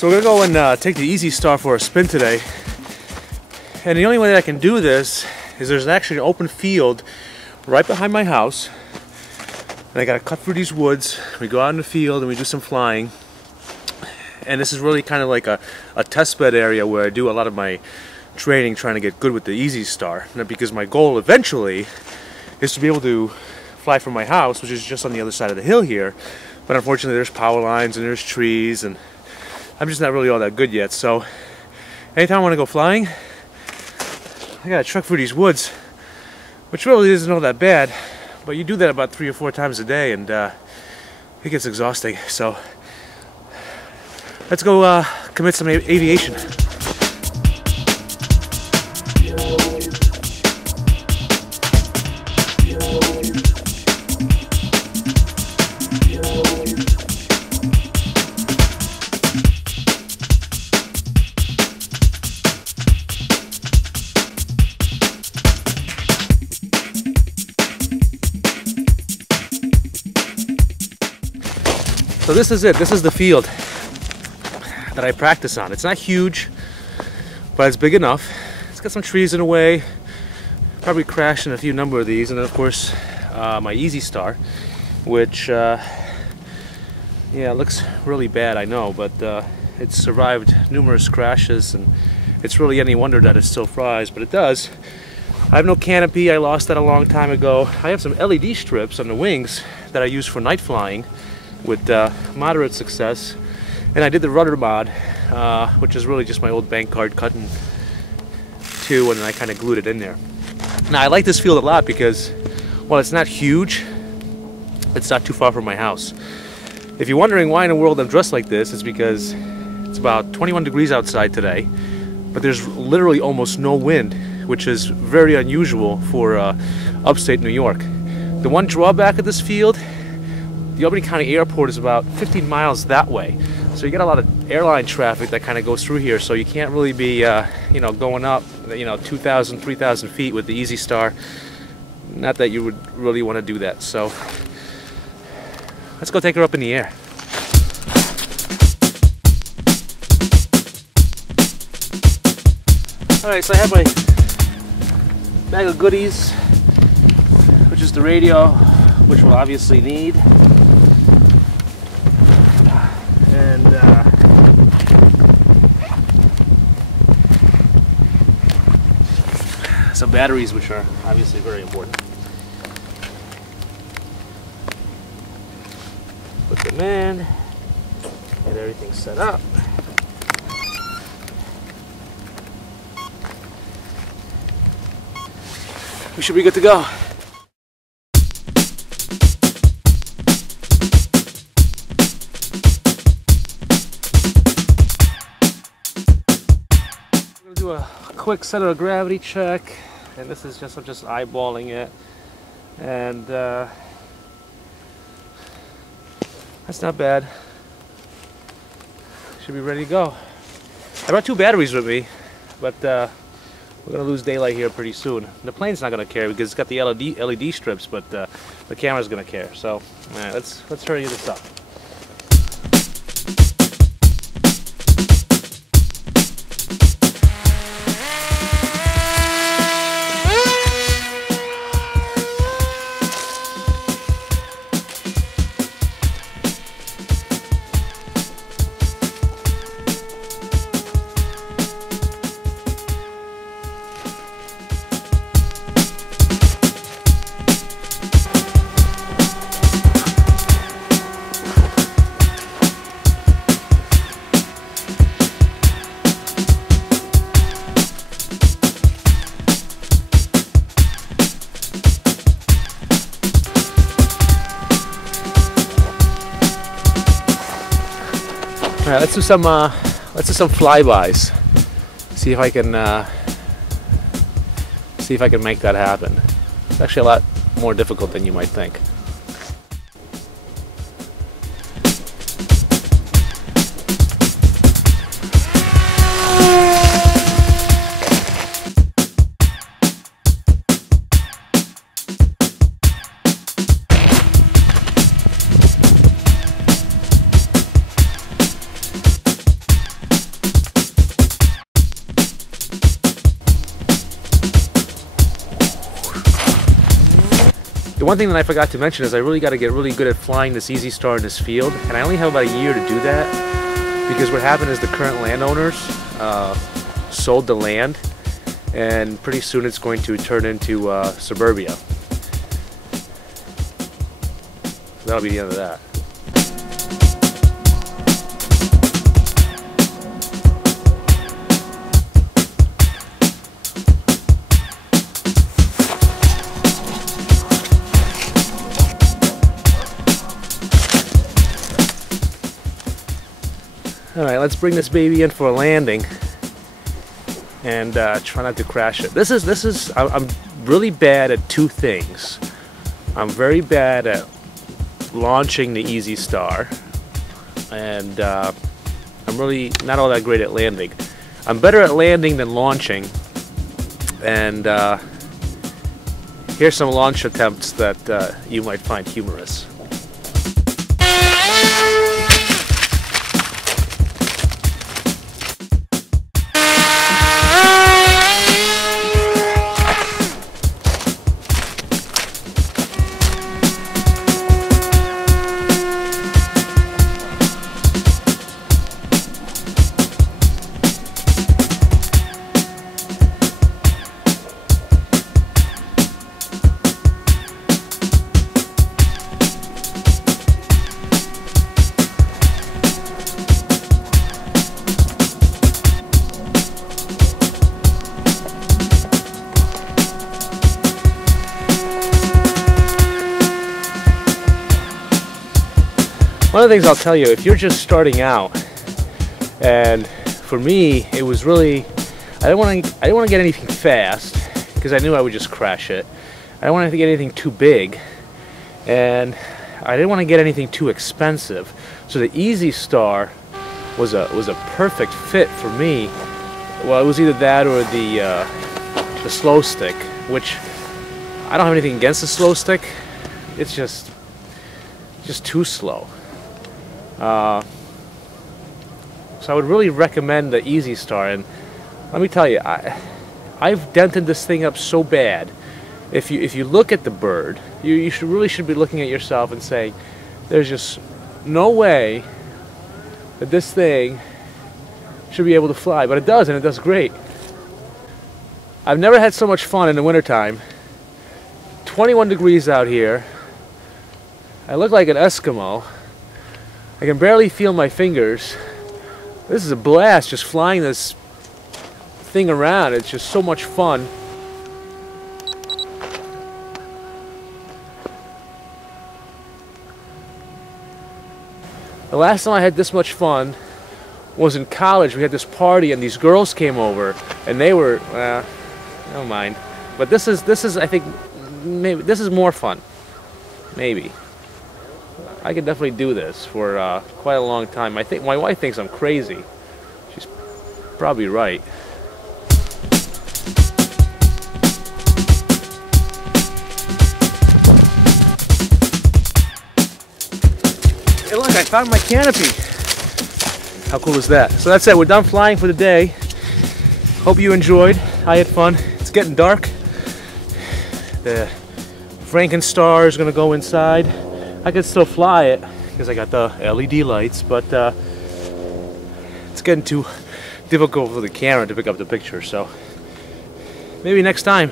So we're gonna go and take the EasyStar for a spin today. And the only way that I can do this is there's actually an open field right behind my house. And I gotta cut through these woods. We go out in the field and we do some flying. And this is really kind of like a test bed area where I do a lot of my training trying to get good with the EasyStar. And because my goal eventually is to be able to fly from my house, which is just on the other side of the hill here. But unfortunately there's power lines and there's trees and I'm just not really all that good yet. So anytime I want to go flying, I gotta truck through these woods, which really isn't all that bad, but you do that about 3 or 4 times a day and it gets exhausting. So let's go commit some aviation. So this is it. This is the field that I practice on. It's not huge, but it's big enough. It's got some trees in the way. Probably crashed in a few number of these, and then of course my EasyStar, which yeah, it looks really bad, I know, but it's survived numerous crashes, and it's really any wonder that it still flies, but it does. I have no canopy. I lost that a long time ago. I have some LED strips on the wings that I use for night flying with moderate success, and I did the rudder mod, which is really just my old bank card cut in two, and then I kind of glued it in there. Now I like this field a lot because, well, it's not huge, it's not too far from my house. If you're wondering why in the world I'm dressed like this, it's because it's about 21 degrees outside today, but there's literally almost no wind, which is very unusual for upstate New York. The one drawback of this field, the Albany County Airport is about 15 miles that way, so you get a lot of airline traffic that kind of goes through here. So you can't really be, you know, going up, 2,000, 3,000 feet with the EasyStar. Not that you would really want to do that. So let's go take her up in the air. All right, so I have my bag of goodies, which is the radio, which we'll obviously need. And some batteries, which are obviously very important. Put them in, get everything set up. We should be good to go. Do a quick center of gravity check, and this is just, I'm just eyeballing it, and that's not bad. Should be ready to go. I brought 2 batteries with me, but we're gonna lose daylight here pretty soon. The plane's not gonna care because it's got the LED strips, but the camera's gonna care. So, all right, let's hurry this up. All right, let's do some flybys. See if I can make that happen. It's actually a lot more difficult than you might think. The one thing that I forgot to mention is I really got to get really good at flying this EasyStar in this field, and I only have about a year to do that, because what happened is the current landowners sold the land, and pretty soon it's going to turn into suburbia. So that'll be the end of that. Alright, let's bring this baby in for a landing and try not to crash it. I'm really bad at two things. I'm very bad at launching the EasyStar, and I'm really not all that great at landing. I'm better at landing than launching, and here's some launch attempts that you might find humorous. One of the things I'll tell you, if you're just starting out, and for me, it was really, I didn't want to get anything fast because I knew I would just crash it. I didn't want to get anything too big, and I didn't want to get anything too expensive. So the EasyStar was a perfect fit for me. Well, it was either that or the slow stick, which I don't have anything against the slow stick. It's just too slow. So I would really recommend the EasyStar, and let me tell you, I've dented this thing up so bad. If you look at the bird, you should be looking at yourself and saying, there's just no way that this thing should be able to fly, but it does, and it does great. I've never had so much fun in the wintertime. 21 degrees out here. I look like an Eskimo. I can barely feel my fingers. This is a blast, just flying this thing around. It's just so much fun. The last time I had this much fun was in college. We had this party and these girls came over, and they were, never mind. But this is I think, maybe this is more fun. Maybe. I could definitely do this for quite a long time. I think my wife thinks I'm crazy. She's probably right. Hey look, I found my canopy. How cool is that? So that's it, we're done flying for the day. Hope you enjoyed. I had fun. It's getting dark. The Frankenstar is gonna go inside. I could still fly it because I got the LED lights, but it's getting too difficult for the camera to pick up the picture, so maybe next time.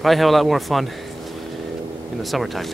Probably have a lot more fun in the summertime.